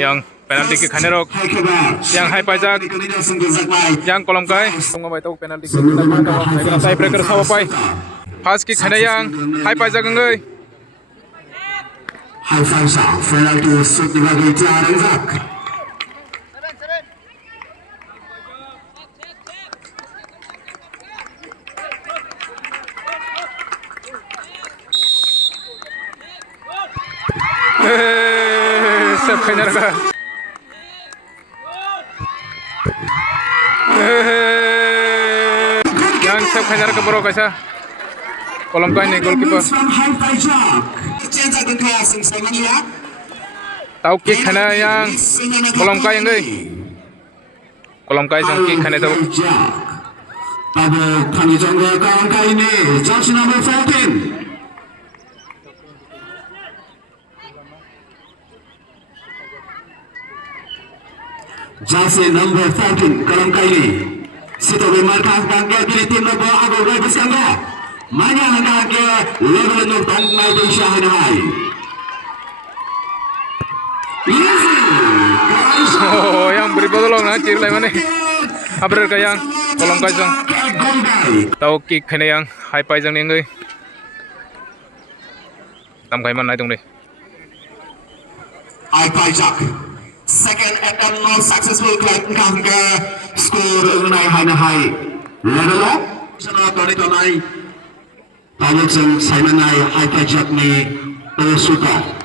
yang penalti kick hanerok yang hai pajak yang kolom kai tunggu bai tau penalti kick kita mana tie breaker sawa pai fast kick hane yang hai pajak ngai High five shot, penalty shoot dibagi Tiara Zak. Sep kanyar ka yang sep kanyar ka bro kaisa kolom kai ni goalkeeper tau kick hane yang kolom kai ngai kolom kai jong kick hane tau Pada kami jangka kawan kali ini, jersey number 14. Jersey number 14 kalam kali situ bermarkas bangga pilih tim nomor agak bagus kangga mana hangga level nomor tanggal di Shanghai. Oh yang beri botolong na cir lai mane abrer ka yang kolom kai jong tau kick hane yang hai pai jong ni ngai tam kai man nai tung dei Hai pajak second attempt not successful kelihatan hangga skor mengenai hai level up sana tonai lalu saya menai hai pajak ni suka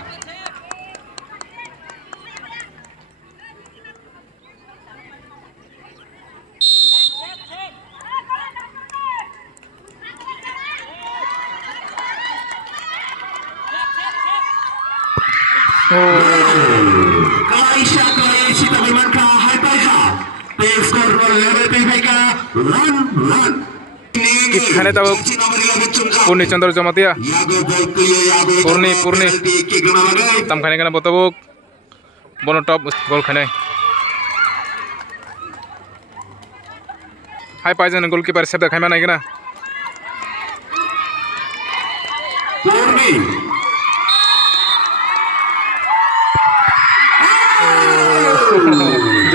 kick hane tau Purni Chandra Jamatia Purni tam khane kana botabuk bono top gol khane hai paijan goalkeeper save khaima nai kana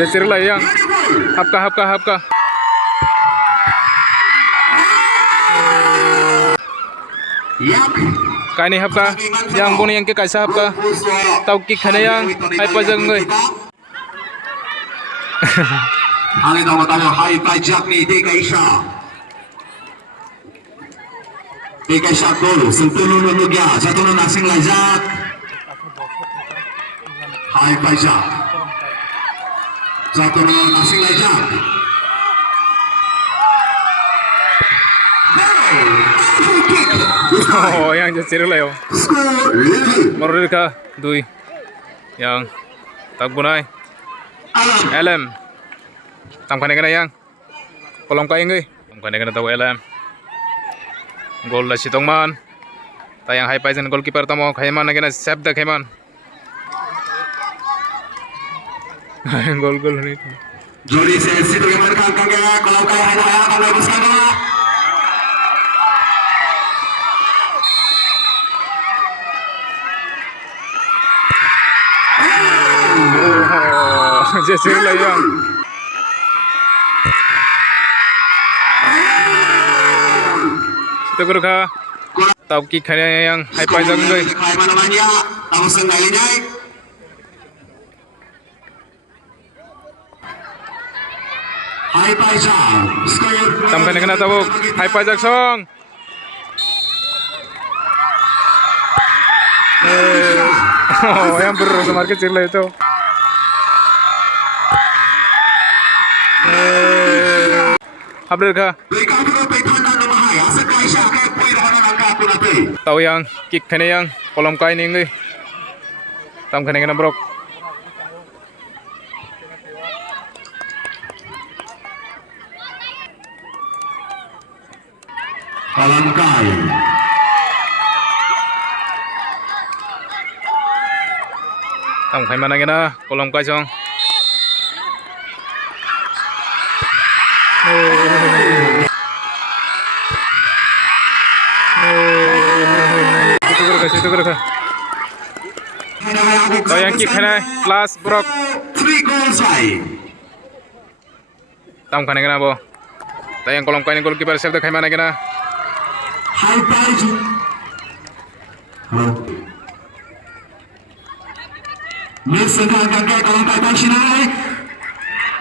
Jasir lah yang hapka Kaini hapka yang buni yang ke kaisa hapka tau kick khane yang hai pajak ngai Ani tahu hai pajak ni Deka gol sentuh lagi satu nasing lajak hai pajak satu nasing lajak oh yang jasir lah yo morder ka dui yang tak bunai LM tam khane kana yang kolom kai ngai tam khane kana tau LM gol la sitong man tayang hai paijan goalkeeper tamo khaiman na kana save da khaiman gol ni jodi se situ yang mereka kalau kai hanya kalau bersama jasir lah yang situ kurka tau kick khane yang hai pajak ngai hai pajak tam khane kana tau hai pajak song oh yang beru semar kecil lah itu Abdul ka tau yang kick khane yang kolom kai ni ngai tam khane kana brok kolom kai tam khai mana kana kolom kai chong to yang kick hai plus borok 3 goals right. tam khane kana bo to yang kolom kaini goalkeeper save de khai mana kana High price. Hello. Miss angkat kolom kai sinai.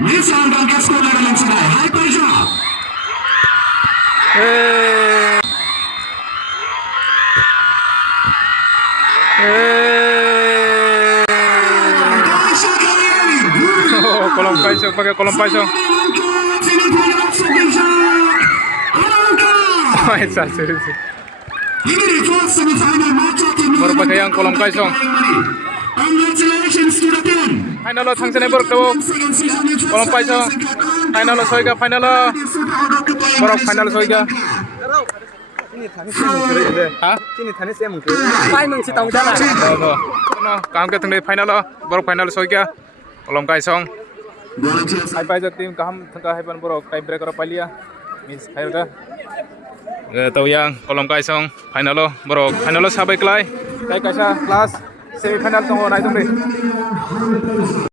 Miss angkat skor dalam sinai. High price. Kolom paisok pakai kolom paisok. Serius. Baru pakai yang kolom paisok. Congratulations to the team. Final lo thang sene borok do. Kolom paisok. Final lo soiga final lo. Borok final soiga. Ha? Sini thani se mungkin. Pai mungkin tahu jalan. No, काम के थंगे final बरो final सोइका kolom kaisong ai pai jak tim kaham thangka hepan boro time break ora palia miss khairga to yang kolom kaisong final boro final sabai klai kai kaisa class semi final tong nai tong